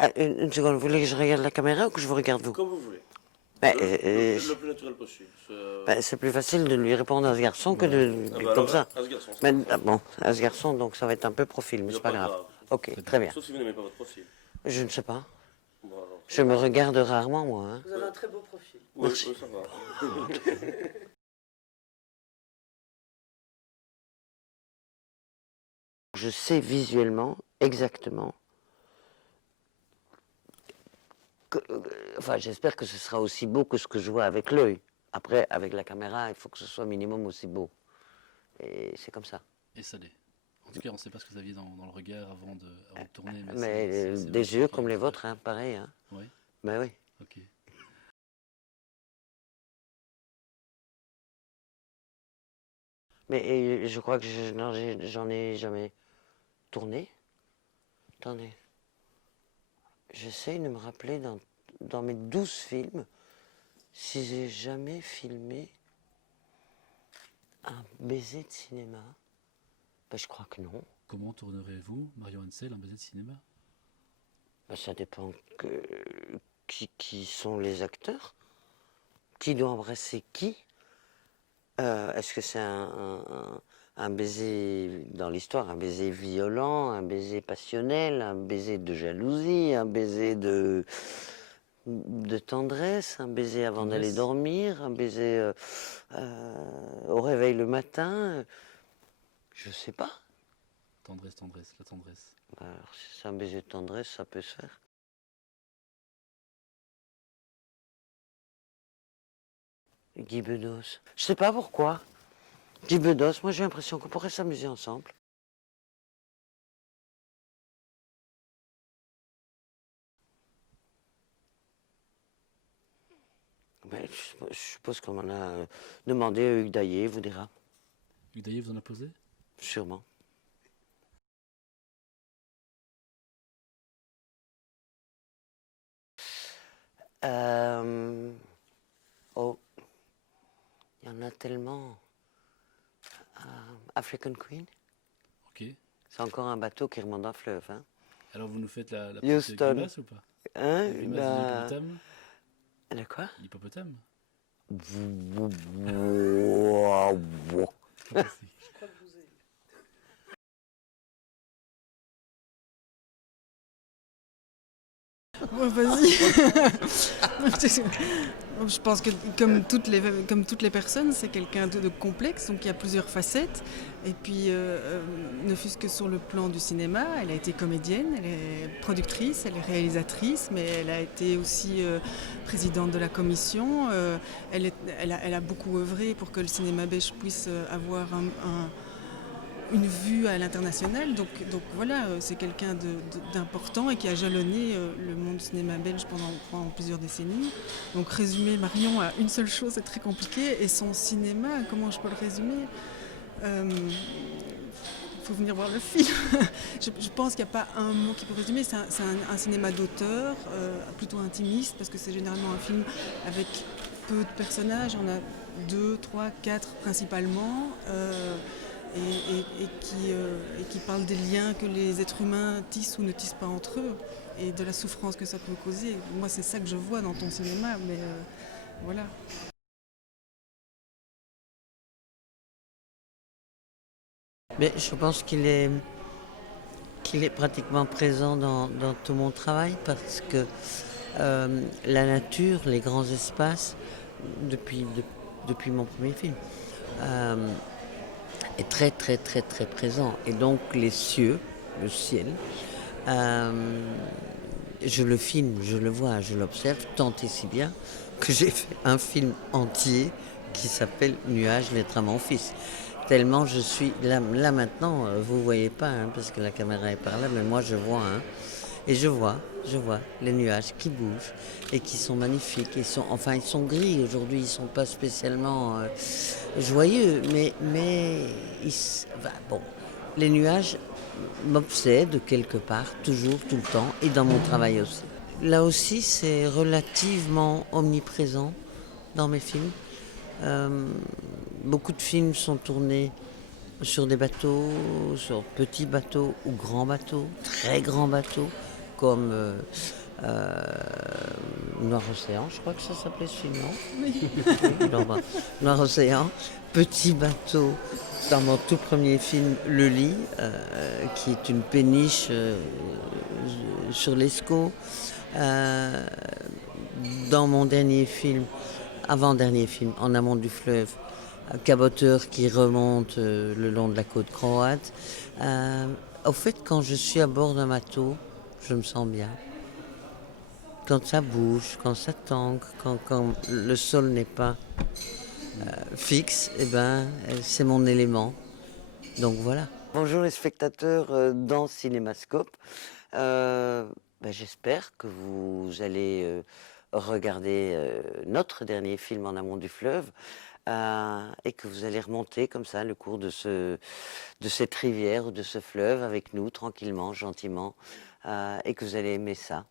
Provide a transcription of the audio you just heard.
Ah, une seconde, vous voulez que je regarde la caméra ou que je vous regarde vous? Comme vous voulez. Ben, Le plus naturel possible. ben, c'est plus facile de lui répondre à ce garçon que Ah bah comme alors, ça. à ce garçon, c'est Mais, parfait. ah bon, à ce garçon, donc ça va être un peu profil, mais Il n'y c'est a pas pas grave. grave. Ok, très bien. Sauf si vous n'aimez pas votre profil. Je ne sais pas. Bon, alors, Je me regarde rarement, moi. Hein. Vous avez un très beau profil. oui, Merci. oui, ça va. Je sais visuellement exactement. Enfin, j'espère que ce sera aussi beau que ce que je vois avec l'œil. Après, avec la caméra, il faut que ce soit minimum aussi beau. Et c'est comme ça. Et ça l'est. En tout cas, on ne sait pas ce que vous aviez dans le regard avant de tourner. Mais c'est des magnifique, yeux comme les en tout vôtres, cas. hein, pareil. Hein. Oui, Ben oui. ok. Mais je crois que j'en ai jamais tourné. Attendez. J'essaye de me rappeler dans mes 12 films si j'ai jamais filmé un baiser de cinéma. Ben, je crois que non. Comment tournerez-vous, Mario Hansel, un baiser de cinéma? Ben, ça dépend qui sont les acteurs. Qui doit embrasser qui? Est-ce que c'est un baiser dans l'histoire, un baiser violent, un baiser passionnel, un baiser de jalousie, un baiser de tendresse, un baiser avant d'aller Tendresse. dormir, un baiser au réveil le matin? Je sais pas. Tendresse, tendresse, la tendresse. Alors, si c'est un baiser de tendresse, ça peut se faire. Guy Bedos. Je sais pas pourquoi. Guy Bedos, moi j'ai l'impression qu'on pourrait s'amuser ensemble. Ben, je suppose qu'on en a demandé à Hugues Daillé, vous dira. Hugues Daillé vous en a posé? Sûrement. Euh, Oh, il y en a tellement. African Queen, Ok. c'est encore un bateau qui remonte dans le fleuve. Hein, Alors vous nous faites la petite Houston. grimace ou pas? Hein La grimace de l'hippopotame? De quoi? L'hippopotame? Ouais, vas-y. Je pense que comme toutes les personnes, c'est quelqu'un de complexe, donc il y a plusieurs facettes. Et puis, ne fût-ce que sur le plan du cinéma, elle a été comédienne, elle est productrice, elle est réalisatrice, mais elle a été aussi présidente de la commission. Elle a beaucoup œuvré pour que le cinéma belge puisse avoir une vue à l'international. Donc voilà, c'est quelqu'un d'important et qui a jalonné le monde du cinéma belge pendant plusieurs décennies. Donc résumer Marion à une seule chose, c'est très compliqué. Et son cinéma, comment je peux le résumer? Il faut venir voir le film. Je pense qu'il n'y a pas un mot qui peut résumer. C'est un cinéma d'auteur, plutôt intimiste, parce que c'est généralement un film avec peu de personnages. On a 2, 3, 4 principalement. Et qui parle des liens que les êtres humains tissent ou ne tissent pas entre eux et de la souffrance que ça peut causer. Moi, c'est ça que je vois dans ton cinéma, mais voilà. Mais je pense qu'il est pratiquement présent dans tout mon travail parce que la nature, les grands espaces, depuis mon premier film, est très très très très présent. Et donc les cieux, le ciel, euh, je le filme, je le vois, je l'observe tant et si bien que j'ai fait un film entier qui s'appelle Nuages, lettre à mon fils. Tellement je suis là maintenant, vous voyez pas hein, parce que la caméra est par là, mais moi je vois. Hein, et je vois les nuages qui bougent et qui sont magnifiques. Ils sont gris aujourd'hui, ils sont pas spécialement joyeux, mais bon, les nuages m'obsèdent quelque part, toujours, tout le temps, et dans mon travail aussi. Là aussi, c'est relativement omniprésent dans mes films. Beaucoup de films sont tournés sur des bateaux, sur petits bateaux ou grands bateaux, très grands bateaux, comme Noir Océan, je crois que ça s'appelait celui-là. Oui, non, bah, Noir Océan, Petit bateau, dans mon tout premier film, Le Lit, qui est une péniche sur l'Escaut. Euh, dans mon dernier film, avant-dernier film, En amont du fleuve, caboteur qui remonte le long de la côte croate. Au fait, quand je suis à bord d'un bateau, je me sens bien. Quand ça bouge, quand ça tangue, quand le sol n'est pas fixe, eh ben, c'est mon élément. Donc voilà. Bonjour les spectateurs dans Cinémascope. J'espère que vous allez regarder notre dernier film En amont du fleuve et que vous allez remonter comme ça le cours de cette rivière ou de ce fleuve avec nous tranquillement, gentiment et que vous allez aimer ça.